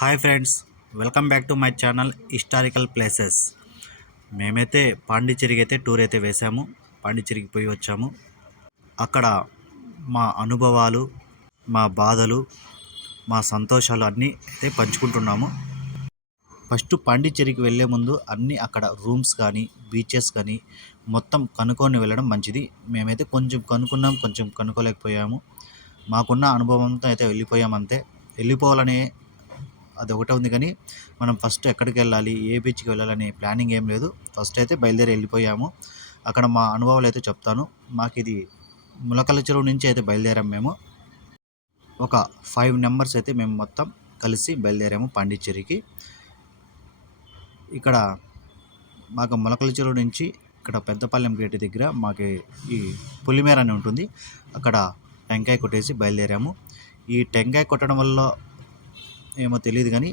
Hi friends, welcome back to my channel historical places. మేమైతే పాండిచ్చేరికి అయితే tour అయితే వేసాము. పాండిచ్చేరికి పోయి వచ్చాము. అక్కడ మా అనుభవాలు, మా బాధలు, మా సంతోషాలు అన్నీ అయితే పంచుకుంటున్నాము. ఫస్ట్ పాండిచ్చేరికి వెళ్ళే ముందు అన్నీ అక్కడ రూమ్స్ కానీ బీచెస్ కానీ మొత్తం కనుక్కొని వెళ్ళడం మంచిది. మేమైతే కొంచెం కనుక్కున్నాం, కొంచెం కనుక్కోలేకపోయాము. మాకున్న అనుభవంతో అయితే వెళ్ళిపోయామంతే. వెళ్ళిపోవాలనే అది ఒకటే ఉంది, కానీ మనం ఫస్ట్ ఎక్కడికి వెళ్ళాలి, ఏ బీచ్కి వెళ్ళాలనే ప్లానింగ్ ఏం లేదు. ఫస్ట్ అయితే బయలుదేరి వెళ్ళిపోయాము. అక్కడ మా అనుభవాలు అయితే చెప్తాను. మాకు ఇది ములకల చెరువు నుంచి అయితే బయలుదేరాం. మేము ఒక 5 మెంబర్స్ అయితే మేము మొత్తం కలిసి బయలుదేరాము పాండిచ్చేరికి. ఇక్కడ మాకు ములకల చెరువు నుంచి ఇక్కడ పెద్దపాలెం గేట్ దగ్గర మాకు ఈ పులిమేర అని ఉంటుంది. అక్కడ టెంకాయ కొట్టేసి బయలుదేరాము. ఈ టెంకాయ కొట్టడం వల్ల ఏమో తెలియదు, కానీ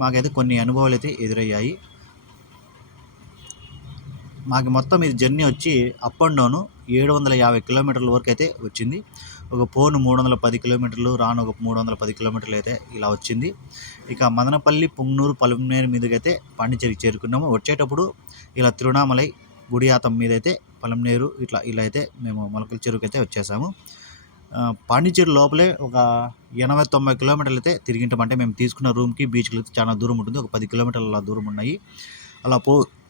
మాకైతే కొన్ని అనుభవాలు అయితే ఎదురయ్యాయి. మాకు మొత్తం ఇది జర్నీ వచ్చి అప్ అండ్ డౌను 750 కిలోమీటర్ల వరకు అయితే వచ్చింది. ఒక పోను 310 కిలోమీటర్లు, రాను ఒక 310 కిలోమీటర్లు అయితే ఇలా వచ్చింది. ఇక మదనపల్లి, పుంగనూరు, పలమనేరు మీదకి అయితే పాండిచ్చేరికి చేరుకున్నాము. వచ్చేటప్పుడు ఇలా తిరువణామలై, గుడియాతం మీద అయితే పలమనేరు ఇలా అయితే మేము మొలకల చెరువుకి అయితే వచ్చేసాము. పాండిచ్చేరి లోపలే ఒక 80-90 కిలోమీటర్లు అయితే తిరిగింటామంటే మేము తీసుకున్న రూమ్కి బీచ్కి అయితే చాలా దూరం ఉంటుంది. ఒక 10 కిలోమీటర్ల దూరం ఉన్నాయి. అలా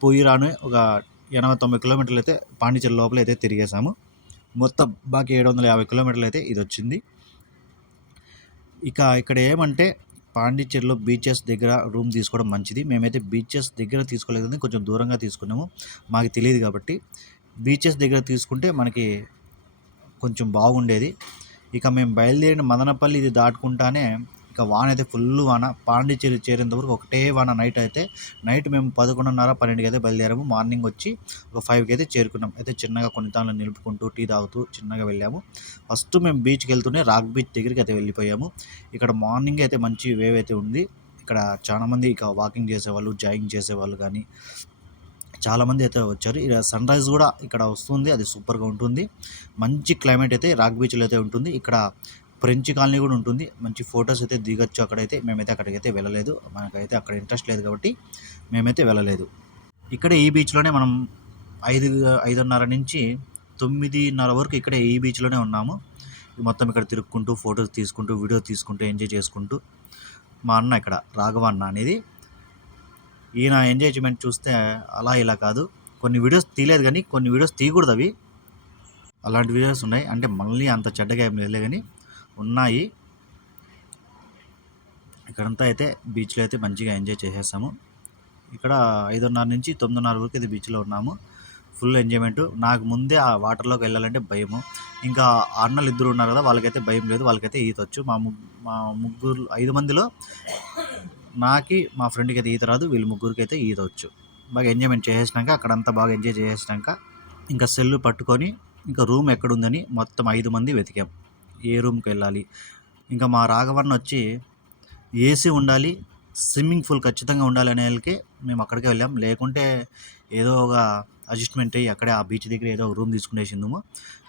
పోయి రాను ఒక 80-90 కిలోమీటర్లు అయితే పాండిచ్చేరి లోపల అయితే తిరిగేసాము. మొత్తం బాకి 750 కిలోమీటర్లు అయితే ఇది వచ్చింది. ఇక ఇక్కడ ఏమంటే పాండిచ్చేరిలో బీచెస్ దగ్గర రూమ్ తీసుకోవడం మంచిది. మేమైతే బీచెస్ దగ్గర తీసుకోలేదు, కొంచెం దూరంగా తీసుకున్నాము. మాకు తెలియదు కాబట్టి బీచెస్ దగ్గర తీసుకుంటే మనకి కొంచెం బాగుండేది. ఇక మేము బయలుదేరిన మదనపల్లి ఇది దాటుకుంటానే ఇక వాన అయితే ఫుల్ వాన. పాండిచ్చేరి చేరేంతవరకు ఒకటే వాన. నైట్ మేము 11:30-12కి అయితే బయలుదేరాము. మార్నింగ్ వచ్చి ఒక 5కి అయితే చేరుకున్నాం. అయితే చిన్నగా కొన్ని తాళ్ళు నిలుపుకుంటూ టీ తాగుతూ చిన్నగా వెళ్ళాము. ఫస్ట్ మేము బీచ్కి వెళ్తూనే రాక్ బీచ్ దగ్గరికి అయితే వెళ్ళిపోయాము. ఇక్కడ మార్నింగ్ అయితే మంచి వేవ్ అయితే ఉంది. ఇక్కడ చాలామంది ఇక వాకింగ్ చేసేవాళ్ళు, జాగింగ్ చేసేవాళ్ళు కానీ చాలామంది అయితే వచ్చారు. ఇక్కడ సన్ రైజ్ కూడా ఇక్కడ వస్తుంది, అది సూపర్గా ఉంటుంది. మంచి క్లైమేట్ అయితే రాక్ బీచ్లో అయితే ఉంటుంది. ఇక్కడ ఫ్రెంచ్ కాలనీ కూడా ఉంటుంది. మంచి ఫొటోస్ అయితే దిగొచ్చు అక్కడైతే. మేమైతే అక్కడికైతే వెళ్ళలేదు, మనకైతే అక్కడ ఇంట్రెస్ట్ లేదు కాబట్టి మేమైతే వెళ్ళలేదు. ఇక్కడే ఈ బీచ్లోనే మనం 5:30 నుంచి 9:30 వరకు ఇక్కడే ఈ బీచ్లోనే ఉన్నాము. మొత్తం ఇక్కడ తిరుక్కుంటూ ఫొటోస్ తీసుకుంటూ వీడియో తీసుకుంటూ ఎంజాయ్ చేసుకుంటూ మా అన్న ఇక్కడ రాఘవ అన్న అనేది ఈయన ఎంజాయ్మెంట్ చూస్తే అలా ఇలా కాదు. కొన్ని వీడియోస్ తీయలేదు, కానీ కొన్ని వీడియోస్ తీయకూడదు, అవి అలాంటి వీడియోస్ ఉన్నాయి. అంటే మళ్ళీ అంత చెడ్డగా ఏం లేదు, కానీ ఉన్నాయి. ఇక్కడంతా అయితే బీచ్లో అయితే మంచిగా ఎంజాయ్ చేసేసాము. ఇక్కడ 5:30 నుంచి 9:30 వరకు అయితే బీచ్లో ఉన్నాము. Full enjoyment. నాకు ముందే ఆ వాటర్లోకి వెళ్ళాలంటే భయము. ఇంకా అన్నలు ఇద్దరు ఉన్నారు కదా, వాళ్ళకైతే భయం లేదు, వాళ్ళకైతే ఈత వచ్చు. మా ముగ్గురు 5 మందిలో నాకి మా ఫ్రెండ్కి అయితే ఈత రాదు, వీళ్ళు ముగ్గురికి అయితే ఈత వచ్చు. బాగా ఎంజాయ్మెంట్ చేసేసినాక అక్కడంతా బాగా ఎంజాయ్ చేసేసినాక ఇంకా సెల్లు పట్టుకొని ఇంకా రూమ్ ఎక్కడుందని మొత్తం 5 మంది వెతికాం, ఏ రూమ్కి వెళ్ళాలి. ఇంకా మా రాఘవన్న వచ్చి ఏసీ ఉండాలి, స్విమ్మింగ్ పూల్ ఖచ్చితంగా ఉండాలి అనే వాళ్ళకి మేము అక్కడికే వెళ్ళాం. లేకుంటే ఏదో ఒక అడ్జస్ట్మెంట్ అయ్యి అక్కడే ఆ బీచ్ దగ్గర ఏదో ఒక రూమ్ తీసుకునేసిందుము.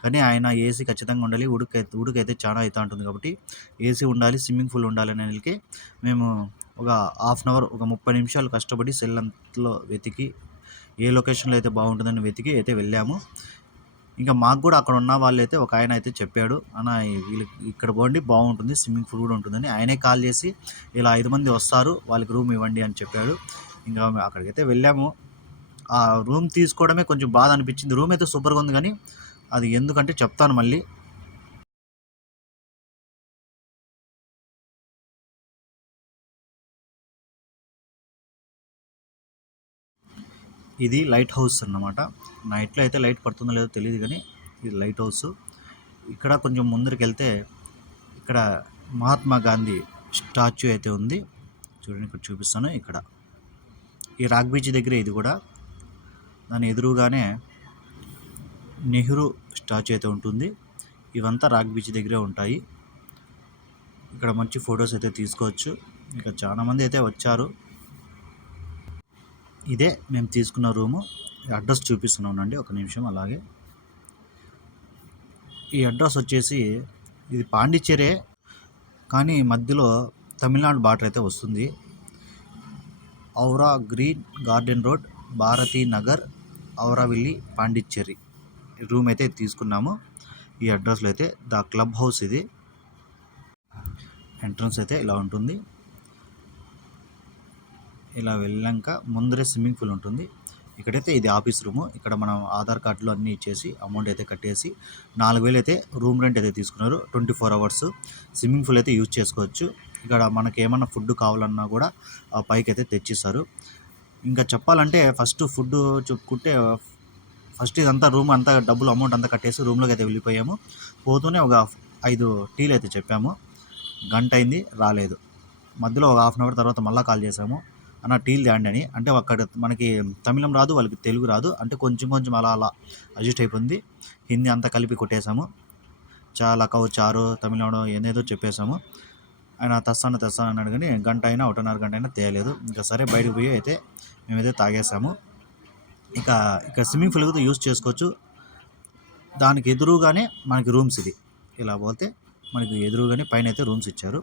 కానీ ఆయన ఏసీ ఖచ్చితంగా ఉండాలి, ఉడుకైతే చాలా అవుతూ ఉంటుంది కాబట్టి ఏసీ ఉండాలి, స్విమ్మింగ్ పూల్ ఉండాలి అనే వాళ్ళకి మేము ఒక హాఫ్ అన్ అవర్, ఒక 30 నిమిషాలు కష్టపడి సెల్ అంతలో వెతికి ఏ లొకేషన్లో అయితే బాగుంటుందని వెతికి అయితే వెళ్ళాము. ఇంకా మాకు కూడా అక్కడ ఉన్న వాళ్ళు అయితే ఒక ఆయన అయితే చెప్పాడు, అన్న వీళ్ళకి ఇక్కడ పోండి బాగుంటుంది, స్విమ్మింగ్ పూల్ కూడా ఉంటుందని. ఆయనే కాల్ చేసి ఇలా 5 మంది వస్తారు, వాళ్ళకి రూమ్ ఇవ్వండి అని చెప్పాడు. ఇంకా అక్కడికైతే వెళ్ళాము. ఆ రూమ్ తీసుకోవడమే కొంచెం బాధ అనిపించింది. రూమ్ అయితే సూపర్గా ఉంది, కానీ అది ఎందుకంటే చెప్తాను మళ్ళీ. ఇది లైట్ హౌస్ అన్నమాట. నైట్లో అయితే లైట్ పడుతుందో లేదో తెలియదు, కానీ ఇది లైట్ హౌస్. ఇక్కడ కొంచెం ముందరికి వెళ్తే ఇక్కడ మహాత్మా గాంధీ స్టాచ్యూ అయితే ఉంది. చూడండి, ఇక్కడ చూపిస్తాను. ఇక్కడ ఈ రాక్ బీచ్ దగ్గర ఇది కూడా, దాని ఎదురుగానే నెహ్రూ స్టాచ్యూ అయితే ఉంటుంది. ఇవంతా రాక్ బీచ్ దగ్గరే ఉంటాయి. ఇక్కడ మంచి ఫొటోస్ అయితే తీసుకోవచ్చు. ఇక చాలామంది అయితే వచ్చారు. ఇదే మేము తీసుకున్న రూము. అడ్రస్ చూపిస్తున్నానండి, ఒక నిమిషం. అలాగే ఈ అడ్రస్ వచ్చేసి ఇది పాండిచ్చేరే, కానీ మధ్యలో తమిళనాడు బార్డర్ అయితే వస్తుంది. Aura green garden road, Bharathi Nagar, Auroville, Pondicherry room అయితే తీసుకున్నాము. ఈ అడ్రస్లో అయితే ద క్లబ్ హౌస్ ఇది. ఎంట్రన్స్ అయితే ఇలా ఉంటుంది. ఇలా వెళ్ళాక ముందరే స్విమ్మింగ్ పూల్ ఉంటుంది. ఇక్కడైతే ఇది ఆఫీస్ రూము. ఇక్కడ మనం ఆధార్ కార్డులు అన్నీ ఇచ్చేసి అమౌంట్ అయితే కట్టేసి 4,000 అయితే రూమ్ రెంట్ అయితే తీసుకున్నారు. 24 అవర్స్ స్విమ్మింగ్ పూల్ అయితే యూజ్ చేసుకోవచ్చు. ఇక్కడ మనకి ఏమన్నా ఫుడ్ కావాలన్నా కూడా పైకి అయితే తెచ్చిస్తారు. ఇంకా చెప్పాలంటే ఫస్ట్ ఫుడ్ చెప్పుకుంటే ఫస్ట్ ఇదంతా రూమ్ అంతా డబ్బులు అమౌంట్ అంతా కట్టేసి రూమ్లోకి అయితే వెళ్ళిపోయాము. పోతూనే ఒక 5 టీలు అయితే చెప్పాము. గంట అయింది రాలేదు. మధ్యలో ఒక హాఫ్ అన్ అవర్ తర్వాత మళ్ళీ కాల్ చేసాము, అన్న టీలు తేండి అని. అంటే అక్కడ మనకి తమిళం రాదు, వాళ్ళకి తెలుగు రాదు, అంటే కొంచెం కొంచెం అలా అలా అడ్జస్ట్ అయిపోయింది. హిందీ అంతా కలిపి కొట్టేశాము. చాలా చారు తమిళంలో ఏదేదో చెప్పేశాము. ఆయన తెస్తాను అన్నాడు, కానీ గంట అయినా 1.5 గంట అయినా తేయలేదు. ఇంకా సరే బయటకు పోయి అయితే మేమైతే తాగేసాము. ఇక స్విమ్మింగ్ పూల్ కూడా యూజ్ చేసుకోవచ్చు. దానికి ఎదురుగానే మనకి రూమ్స్ ఇది. ఇలా పోతే మనకి ఎదురుగానే పైన అయితే రూమ్స్ ఇచ్చారు.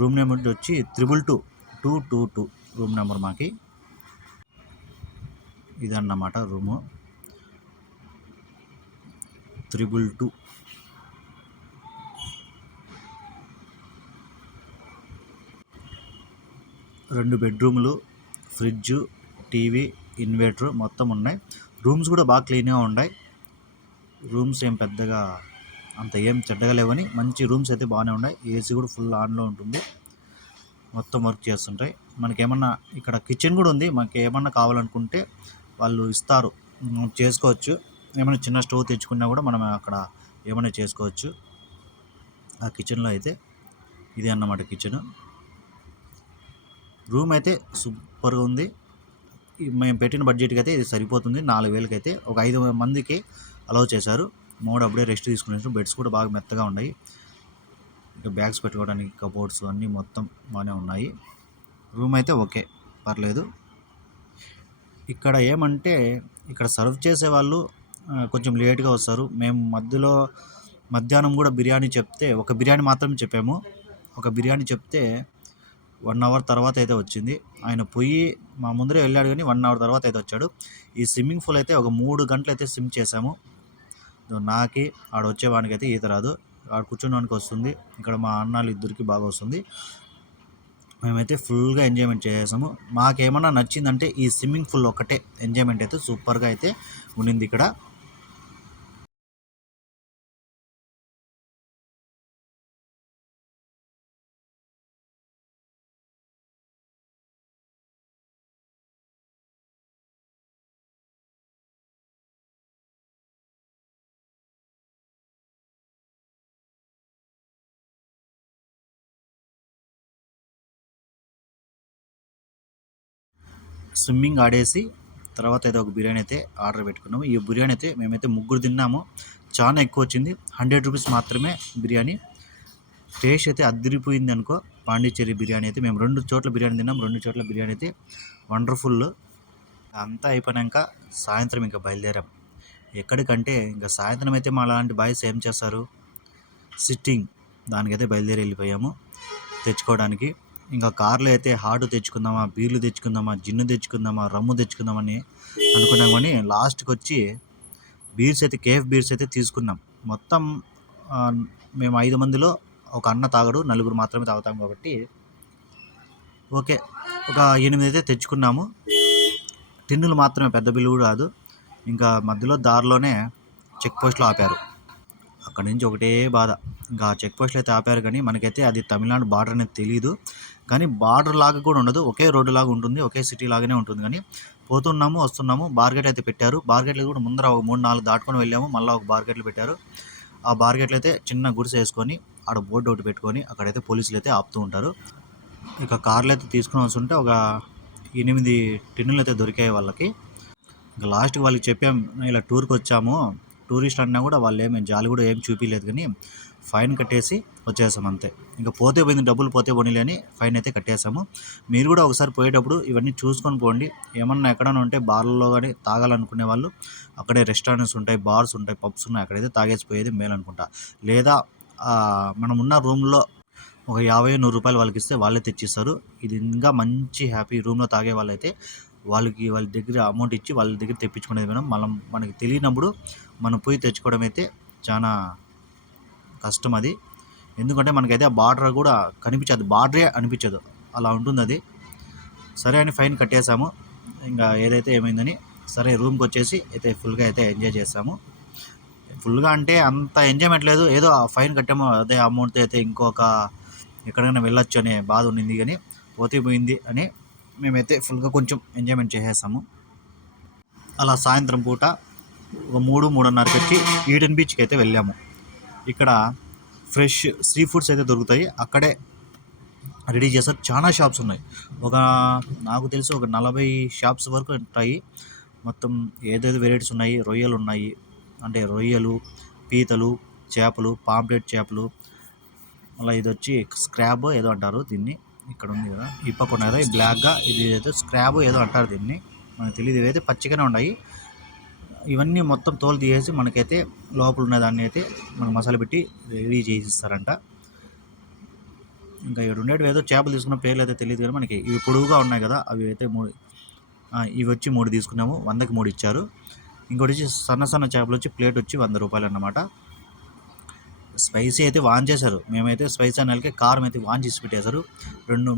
రూమ్ నెంబర్ వచ్చి 222 రూమ్ నెంబర్ మాకి ఇదన్నమాట. రూము 222. 2 బెడ్రూమ్లు, ఫ్రిడ్జ్, టీవీ, ఇన్వర్టర్ మొత్తం ఉన్నాయి. రూమ్స్ కూడా బాగా క్లీన్గా ఉన్నాయి. రూమ్స్ ఏం పెద్దగా అంత ఏం చెడ్డగా లేవని మంచి రూమ్స్ అయితే బాగానే ఉన్నాయి. ఏసీ కూడా ఫుల్ ఆన్లో ఉంటుంది. మొత్తం వర్క్ చేస్తుంటాయి. మనకేమన్నా ఇక్కడ కిచెన్ కూడా ఉంది. మనకి ఏమన్నా కావాలనుకుంటే వాళ్ళు ఇస్తారు, చేసుకోవచ్చు. ఏమైనా చిన్న స్టవ్ తెచ్చుకున్నా కూడా మనం అక్కడ ఏమైనా చేసుకోవచ్చు. ఆ కిచెన్లో అయితే ఇది అన్నమాట కిచెన్. రూమ్ అయితే సూపర్గా ఉంది. మేము పెట్టిన బడ్జెట్కి అయితే ఇది సరిపోతుంది. 4,000కి అయితే ఒక 5 మందికి అలౌ చేశారు. అప్పుడే రెస్ట్ తీసుకునేసి బెడ్స్ కూడా బాగా మెత్తగా ఉన్నాయి. ఇక బ్యాగ్స్ పెట్టుకోవడానికి కబోర్డ్స్ అన్నీ మొత్తం బాగానే ఉన్నాయి. రూమ్ అయితే ఓకే, పర్లేదు. ఇక్కడ ఏమంటే ఇక్కడ సర్వ్ చేసే వాళ్ళు కొంచెం లేట్గా వస్తారు. మేము మధ్యాహ్నం కూడా బిర్యానీ చెప్తే ఒక బిర్యానీ మాత్రమే చెప్పాము. ఒక బిర్యానీ చెప్తే 1 అవర్ తర్వాత అయితే వచ్చింది. ఆయన పోయి మా ముందరే వెళ్ళాడు, కానీ 1 అవర్ తర్వాత అయితే వచ్చాడు. ఈ స్విమ్మింగ్ పూల్ అయితే ఒక 3 గంటలు అయితే స్విమ్ చేసాము. నాకి ఆడ వచ్చేవానికి అయితే ఈత రాదు, ఆడ కూర్చున్నవానికి వస్తుంది. ఇక్కడ మా అన్నాళ్ళు ఇద్దరికి బాగా వస్తుంది. మేమైతే ఫుల్గా ఎంజాయ్మెంట్ చేసాము. మాకేమన్నా నచ్చిందంటే ఈ స్విమ్మింగ్ పూల్ ఒకటే ఎంజాయ్మెంట్ అయితే సూపర్గా అయితే ఉండింది ఇక్కడ. స్విమ్మింగ్ ఆడేసి తర్వాత అయితే ఒక బిర్యానీ అయితే ఆర్డర్ పెట్టుకున్నాము. ఈ బిర్యానీ అయితే మేమైతే 3 తిన్నాము. చాలా ఎక్కువ వచ్చింది. 100 రూపీస్ మాత్రమే బిర్యానీ. టేస్ట్ అయితే అదిరిపోయింది అనుకో. పాండిచ్చేరి బిర్యానీ అయితే మేము 2 చోట్ల బిర్యానీ తిన్నాం. 2 చోట్ల బిర్యానీ అయితే వండర్ఫుల్. అంతా అయిపోయాక సాయంత్రం ఇంకా బయలుదేరాం. ఎక్కడికంటే ఇంకా సాయంత్రం అయితే మా లాంటి బాయ్స్ ఏం చేస్తారు, సిట్టింగ్ దానికైతే బయలుదేరి వెళ్ళిపోయాము తెచ్చుకోవడానికి. ఇంకా కార్లో అయితే హాట్ తెచ్చుకుందామా, బీర్లు తెచ్చుకుందామా, జిన్ను తెచ్చుకుందామా, రమ్ము తెచ్చుకుందామని అనుకున్నాం. కానీ లాస్ట్కి వచ్చి బీర్స్ అయితే కేఫ్ బీర్స్ అయితే తీసుకున్నాం. మొత్తం మేము 5 మందిలో ఒక అన్న తాగడు, 4 మాత్రమే తాగుతాం కాబట్టి ఓకే, ఒక 8 అయితే తెచ్చుకున్నాము. టిన్నులు మాత్రమే, పెద్ద బిల్లు కూడా కాదు. ఇంకా మధ్యలో దారిలోనే చెక్ పోస్ట్లో ఆపారు. అక్కడి నుంచి ఒకటే బాధ. ఇంకా చెక్ పోస్ట్లో అయితే ఆపారు, కానీ మనకైతే అది తమిళనాడు బార్డర్ అనేది తెలియదు. కానీ బార్డర్ లాగా కూడా ఉండదు, ఒకే రోడ్డు లాగా ఉంటుంది, ఒకే సిటీ లాగానే ఉంటుంది. కానీ పోతున్నాము వస్తున్నాము. బార్గెట్ అయితే పెట్టారు. బార్గెట్లు కూడా ముందర ఒక 3-4 దాటుకొని వెళ్ళాము. మళ్ళీ ఒక బార్గెట్లు పెట్టారు. ఆ బార్గెట్లు అయితే చిన్న గుడిసె వేసుకొని ఆడ బోర్డు ఒకటి పెట్టుకొని అక్కడైతే పోలీసులు అయితే ఆపుతూ ఉంటారు. ఇక కార్లు అయితే తీసుకుని వస్తుంటే ఒక 8 టిన్నులు అయితే దొరికాయి వాళ్ళకి. ఇంకా లాస్ట్కి వాళ్ళకి చెప్పాం, ఇలా టూర్కి వచ్చాము, టూరిస్ట్ అన్నా కూడా వాళ్ళు ఏమి జాలి కూడా ఏం చూపించలేదు. కానీ ఫైన్ కట్టేసి వచ్చేసాము అంతే. ఇంకా పోతే పోయింది, డబ్బులు పోతే పోనీలే అని ఫైన్ అయితే కట్టేసాము. మీరు కూడా ఒకసారి పోయేటప్పుడు ఇవన్నీ చూసుకొని పోండి. ఏమన్నా ఎక్కడైనా ఉంటే బార్లలో కానీ తాగాలనుకునే వాళ్ళు అక్కడే రెస్టారెంట్స్ ఉంటాయి, బార్స్ ఉంటాయి, పబ్స్ ఉన్నాయి, అక్కడైతే తాగేసిపోయేది మేలు అనుకుంటా. లేదా మనం ఉన్న రూమ్లో ఒక 50-100 రూపాయలు వాళ్ళకి ఇస్తే వాళ్ళే తెచ్చిస్తారు. ఇది ఇంకా మంచి హ్యాపీ. రూమ్‌లో తాగే వాళ్ళైతే వాళ్ళ దగ్గర అమౌంట్ ఇచ్చి వాళ్ళ దగ్గర తెప్పించుకునేది మేడం. మనకి తెలియనప్పుడు మనం పోయి తెచ్చుకోవడం అయితే చాలా కష్టం అది. ఎందుకంటే మనకైతే ఆ బార్డర్ కూడా కనిపించదు, బార్డరే అనిపించదు, అలా ఉంటుంది అది. సరే అని ఫైన్ కట్టేసాము. ఇంకా ఏదైతే ఏమైందని సరే రూమ్కి వచ్చేసి అయితే ఫుల్గా అయితే ఎంజాయ్ చేసాము. ఫుల్గా అంటే అంత ఎంజాయ్మెంట్ లేదు, ఏదో ఫైన్ కట్టాము అదే అమౌంట్తో అయితే ఇంకొక ఎక్కడికైనా వెళ్ళొచ్చు అనే బాధ ఉండింది, కానీ పోతే పోయింది అని మేమైతే ఫుల్గా కొంచెం ఎంజాయ్మెంట్ చేసేసాము. అలా సాయంత్రం పూట ఒక 3-3:30కి వచ్చి ఈడెన్ బీచ్కి అయితే వెళ్ళాము. ఇక్కడ ఫ్రెష్ సీ ఫుడ్స్ అయితే దొరుకుతాయి, అక్కడే రెడీ చేస్తారు. చాలా షాప్స్ ఉన్నాయి, నాకు తెలిసి ఒక 40 షాప్స్ వరకు ఉంటాయి. మొత్తం ఏదేదో వెరైటీస్ ఉన్నాయి. రొయ్యలు ఉన్నాయి, అంటే రొయ్యలు, పీతలు, చేపలు, పాంప్లెట్ చేపలు, అలా ఇది వచ్చి స్క్రాబ్ ఏదో అంటారు దీన్ని. ఇక్కడ ఉంది కదా ఈ పక్క ఉన్నాయి కదా, ఈ బ్లాక్గా ఇది ఏదో స్క్రాబ్ ఏదో అంటారు దీన్ని, మనకు తెలియదు. ఇవైతే పచ్చిగానే ఉన్నాయి. ఇవన్నీ మొత్తం తోలు తీసేసి మనకైతే లోపల ఉన్న దాన్ని అయితే మనకు మసాలా పెట్టి రెడీ చేసి ఇస్తారంట. ఇంకా ఇక్కడ ఉండేవి ఏదో చేపలు తీసుకున్న పేర్లు అయితే తెలియదు, కానీ మనకి ఇవి పొడుగుగా ఉన్నాయి కదా, అవి అయితే ఇవి వచ్చి 3 తీసుకున్నాము, 100కి 3 ఇచ్చారు. ఇంకోటి వచ్చి సన్న చేపలు వచ్చి ప్లేట్ వచ్చి 100 రూపాయలు అన్నమాట. స్పైసీ అయితే వాన్ చేశారు, మేమైతే స్పైసీ అన్నకి కారం అయితే వాన్ చేసి పెట్టేశారు.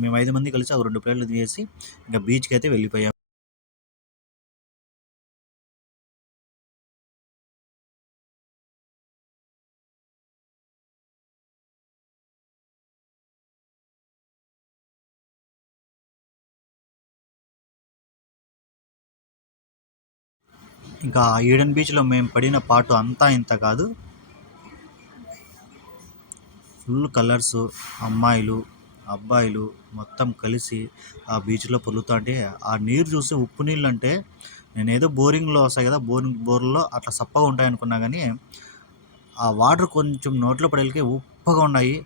మేము 5 మంది కలిసి ఒక 2 ప్లేట్లు తీసి ఇంకా బీచ్కి అయితే వెళ్ళిపోయాము. ఇంకా ఈడెన్ బీచ్లో మేము పడిన పాటు అంతా ఇంత కాదు. ఫుల్ కలర్స్, అమ్మాయిలు అబ్బాయిలు మొత్తం కలిసి ఆ బీచ్లో పొర్లుతూ అంటే ఆ నీరు చూస్తే ఉప్పు నీళ్ళు అంటే నేనేదో బోరింగ్లో వస్తాయి కదా, బోర్లో అట్లా సప్పగా ఉంటాయి అనుకున్నా, కానీ ఆ వాటర్ కొంచెం నోట్లో పడేలకే ఉప్పగా ఉన్నాయి.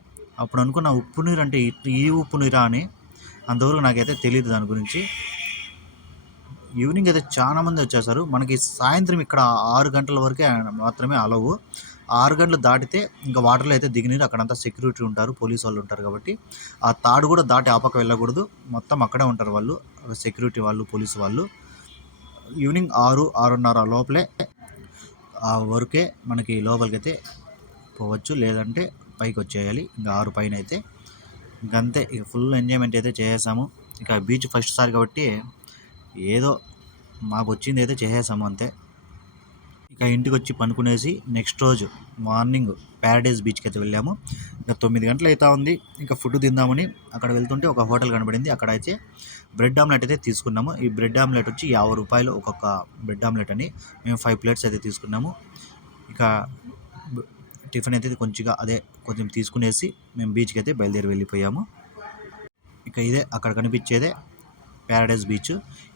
అప్పుడు అనుకున్న ఉప్పు నీరు అంటే ఈ ఉప్పు నీరా అని. అంతవరకు నాకైతే తెలియదు దాని గురించి. ఈవినింగ్ అయితే చాలా మంది వచ్చేసారు. మనకి సాయంత్రం ఇక్కడ 6 గంటల వరకే మాత్రమే అలవు. 6 గంటలు దాటితే ఇంకా వాటర్లో అయితే దిగనీరు. అక్కడంతా సెక్యూరిటీ ఉంటారు, పోలీసు వాళ్ళు ఉంటారు కాబట్టి ఆ తాడు కూడా దాటి ఆ పక్క వెళ్ళకూడదు. మొత్తం అక్కడే ఉంటారు వాళ్ళు, సెక్యూరిటీ వాళ్ళు, పోలీసు వాళ్ళు. ఈవినింగ్ 6-6:30 లోపలే ఆ వరకే మనకి లోపలికి అయితే పోవచ్చు, లేదంటే పైకి వచ్చేయాలి. ఇంకా 6 పైన అయితే ఇంకంతే. ఇక ఫుల్ ఎంజాయ్మెంట్ అయితే చేసేసాము. ఇక బీచ్ ఫస్ట్ సారి కాబట్టి ఏదో మాకు వచ్చింది అయితే చేసేసాము అంతే. ఇక ఇంటికి వచ్చి పనుకునేసి నెక్స్ట్ రోజు మార్నింగ్ ప్యారడైజ్ బీచ్కి అయితే వెళ్ళాము. ఇంకా 9 గంటలు అవుతా ఉంది. ఇంకా ఫుడ్ తిందామని అక్కడ వెళ్తుంటే ఒక హోటల్ కనబడింది. అక్కడ అయితే బ్రెడ్ ఆమ్లెట్ అయితే తీసుకున్నాము. ఈ బ్రెడ్ ఆమ్లెట్ వచ్చి 50 రూపాయలు ఒక్కొక్క బ్రెడ్ ఆమ్లెట్ అని. మేము 5 ప్లేట్స్ అయితే తీసుకున్నాము. ఇక టిఫిన్ అయితే కొంచెం తీసుకునేసి మేము బీచ్కి అయితే బయలుదేరి వెళ్ళిపోయాము. ఇక ఇదే అక్కడ కనిపించేదే ప్యారడైజ్ బీచ్.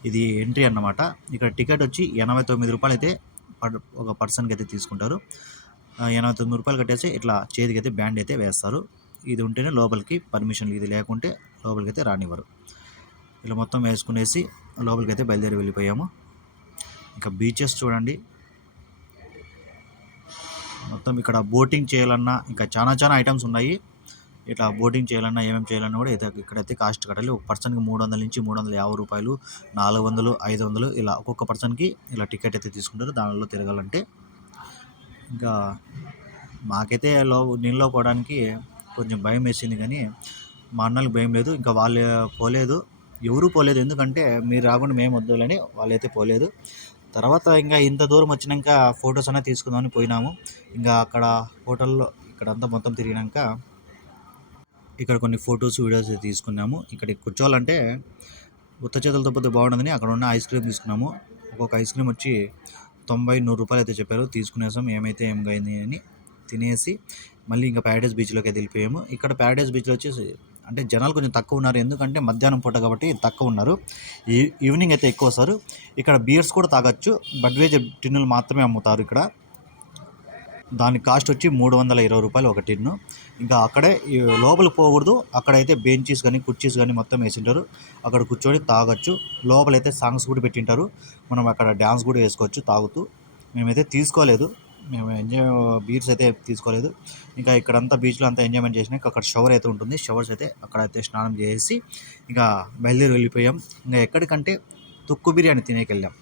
ఇది ఎంట్రీ అన్నమాట. ఇక్కడ టికెట్ వచ్చి 89 రూపాయలు అయితే ఒక పర్సన్కి అయితే తీసుకుంటారు. 89 రూపాయలు కట్టేసి ఇట్లా చేతికి అయితే బ్యాండ్ అయితే వేస్తారు. ఇది ఉంటేనే లోపలికి పర్మిషన్, ఇది లేకుంటే లోపలికి అయితే రానివ్వరు. ఇలా మొత్తం వేసుకునేసి లోపలికి అయితే బయలుదేరి వెళ్ళిపోయాము. ఇంకా బీచెస్ చూడండి, మొత్తం ఇక్కడ బోటింగ్ చేయాలన్నా ఇంకా చాలా ఐటమ్స్ ఉన్నాయి. ఇట్లా బోటింగ్ చేయాలన్నా ఏమేమి చేయాలన్నా కూడా ఇక్కడైతే కాస్ట్ కట్టాలి. ఒక పర్సన్కి 300 నుంచి 350 రూపాయలు, 400, 500 ఇలా ఒక్కొక్క పర్సన్కి ఇలా టికెట్ అయితే తీసుకుంటారు దానిలో తిరగాలంటే. ఇంకా మాకైతే నీళ్ళలో పోవడానికి కొంచెం భయం వేసింది, కానీ మా అన్నలకు భయం లేదు. ఇంకా వాళ్ళు పోలేదు, ఎవరూ పోలేదు. ఎందుకంటే మీరు రాకుండా మేము వద్దులని వాళ్ళైతే పోలేదు. తర్వాత ఇంకా ఇంత దూరం వచ్చినాక ఫొటోస్ అనేది తీసుకుందామని పోయినాము. ఇంకా అక్కడ హోటల్లో ఇక్కడంతా మొత్తం తిరిగినాక ఇక్కడ కొన్ని ఫొటోస్, వీడియోస్ తీసుకున్నాము. ఇక్కడ కూర్చోవాలంటే ఉత్త చేతులతో పోతే బాగుండదని అక్కడ ఉన్న ఐస్ క్రీమ్ తీసుకున్నాము. ఒక్కొక్క ఐస్ క్రీమ్ వచ్చి 90-100 రూపాయలు అయితే చెప్పారు. తీసుకునేసాం, ఏమైతే ఏమైంది అని తినేసి మళ్ళీ ఇంకా ప్యారడైజ్ బీచ్లోకి అయితే వెళ్ళిపోయాము. ఇక్కడ ప్యారడైజ్ బీచ్లో వచ్చేసి అంటే జనాలు కొంచెం తక్కువ ఉన్నారు, ఎందుకంటే మధ్యాహ్నం పూట కాబట్టి తక్కువ ఉన్నారు. ఈవినింగ్ అయితే ఎక్కువ వస్తారు. ఇక్కడ బీర్స్ కూడా తాగొచ్చు, బడ్వేజర్ టిన్నులు మాత్రమే అమ్ముతారు ఇక్కడ. దాని కాస్ట్ వచ్చి 320 రూపాయలు ఒక టిన్ను. ఇంకా అక్కడే లోపలికి పోకూడదు, అక్కడైతే బెంచీస్ కానీ కుర్చీస్ కానీ మొత్తం వేసింటారు. అక్కడ కూర్చొని తాగొచ్చు. లోపలైతే సాంగ్స్ కూడా పెట్టింటారు, మనం అక్కడ డ్యాన్స్ కూడా వేసుకోవచ్చు తాగుతూ. మేమైతే తీసుకోలేదు, మేము బీర్స్ అయితే తీసుకోలేదు. ఇంకా ఇక్కడంతా బీచ్లో అంతా ఎంజాయ్మెంట్ చేసినాక అక్కడ షవర్ అయితే ఉంటుంది. షవర్స్ అయితే అక్కడైతే స్నానం చేసి ఇంకా బయలుదేరి వెళ్ళిపోయాం. ఇంకా ఎక్కడికంటే తొక్కు బిర్యానీ తినేకెళ్ళాం.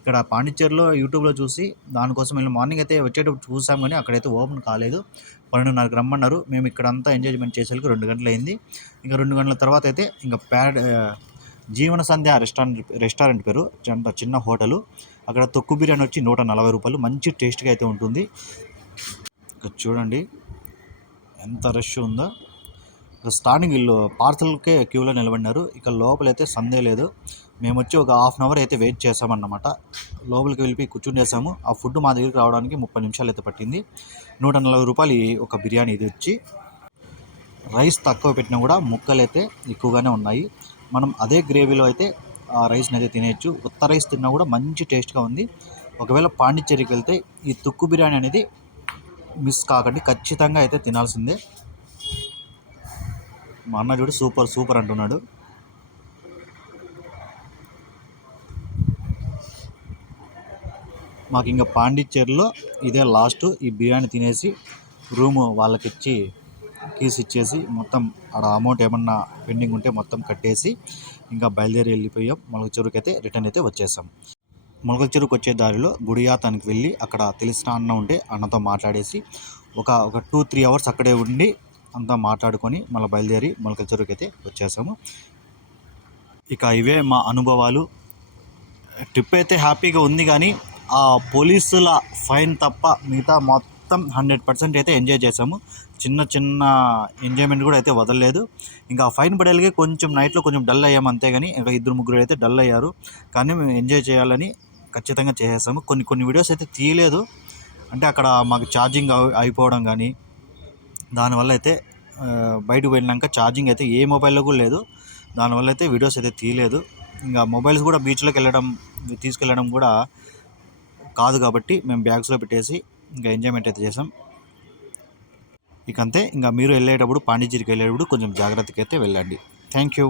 ఇక్కడ పాండిచ్చేరిలో యూట్యూబ్లో చూసి దానికోసం వెళ్ళి మార్నింగ్ అయితే వచ్చేటప్పుడు చూసాం, కానీ అక్కడైతే ఓపెన్ కాలేదు. 12:30కి రమ్మన్నారు. మేము ఇక్కడంతా ఎంజాయ్మెంట్ చేసేసరికి 2 గంటలు అయింది. ఇంకా 2 గంటల తర్వాత అయితే ఇంకా జీవన సంధ్య రెస్టారెంట్ పేరు, చిన్న హోటలు. అక్కడ తొక్కు బిర్యానీ వచ్చి 140 రూపాయలు. మంచి టేస్ట్గా అయితే ఉంటుంది. ఇక్కడ చూడండి ఎంత రష్ ఉందో. స్టార్టింగ్ వీళ్ళు పార్సల్కే క్యూలో నిలబడినారు. ఇక లోపలైతే సందే లేదు. మేము వచ్చి ఒక హాఫ్ అన్ అవర్ అయితే వెయిట్ చేసామన్నమాట. లోపలికి వెళ్ళి కూర్చుండేసాము. ఆ ఫుడ్ మా దగ్గరికి రావడానికి 30 నిమిషాలు అయితే పట్టింది. 140 రూపాయలు ఒక బిర్యానీ ఇది వచ్చి. రైస్ తక్కువ పెట్టినా కూడా ముక్కలు అయితే ఎక్కువగానే ఉన్నాయి. మనం అదే గ్రేవీలో అయితే ఆ రైస్ని అయితే తినేయచ్చు. ఉత్త రైస్ తిన్నా కూడా మంచి టేస్ట్గా ఉంది. ఒకవేళ పాండిచ్చేరికి వెళ్తే ఈ తుక్కు బిర్యానీ అనేది మిస్ కాకండి, ఖచ్చితంగా అయితే తినాల్సిందే. మా అన్న చూడు సూపర్ అంటున్నాడు. మాకు ఇంకా పాండిచ్చేరిలో ఇదే లాస్ట్. ఈ బిర్యానీ తినేసి రూము వాళ్ళకి ఇచ్చి కీస్ ఇచ్చేసి మొత్తం ఆడ అమౌంట్ ఏమన్నా పెండింగ్ ఉంటే మొత్తం కట్టేసి ఇంకా బయలుదేరి వెళ్ళిపోయాం. మొలక చెరువుకి అయితే రిటర్న్ అయితే వచ్చేసాం. మొలక చెరువుకి వచ్చే దారిలో గుడియాతానికి వెళ్ళి అక్కడ తెలిసిన అన్న ఉంటే అన్నతో మాట్లాడేసి ఒక 2-3 అవర్స్ అక్కడే ఉండి అంతా మాట్లాడుకొని మళ్ళీ బయలుదేరి మొలక చెరువుకి అయితే వచ్చేసాము. ఇక ఇవే మా అనుభవాలు. ట్రిప్ అయితే హ్యాపీగా ఉంది, కానీ ఆ పోలీసుల ఫైన్ తప్ప మిగతా మొత్తం 100% అయితే ఎంజాయ్ చేసాము. చిన్న ఎంజాయ్మెంట్ కూడా అయితే వదలలేదు. ఇంకా ఫైన్ పడేలాగే కొంచెం నైట్లో కొంచెం డల్ అయ్యాము అంతే, కానీ ఇంకా 2-3 అయితే డల్ అయ్యారు. కానీ మేము ఎంజాయ్ చేయాలని ఖచ్చితంగా చేసేసాము. కొన్ని వీడియోస్ అయితే తీయలేదు, అంటే అక్కడ మాకు ఛార్జింగ్ అయిపోవడం కానీ, దానివల్ల అయితే బయటకు వెళ్ళినాక ఛార్జింగ్ అయితే ఏ మొబైల్లో కూడా లేదు. దానివల్ల అయితే వీడియోస్ అయితే తీయలేదు. ఇంకా మొబైల్స్ కూడా బీచ్లోకి తీసుకెళ్ళడం కూడా కాదు కాబట్టి మేము బ్యాగ్స్లో పెట్టేసి ఇంకా ఎంజాయ్మెంట్ అయితే చేసాం. ఇక అంతే. ఇంకా మీరు వెళ్ళేటప్పుడు పాండిచ్చేరికి వెళ్ళేటప్పుడు కొంచెం జాగ్రత్తగా అయితే వెళ్ళండి. Thank you.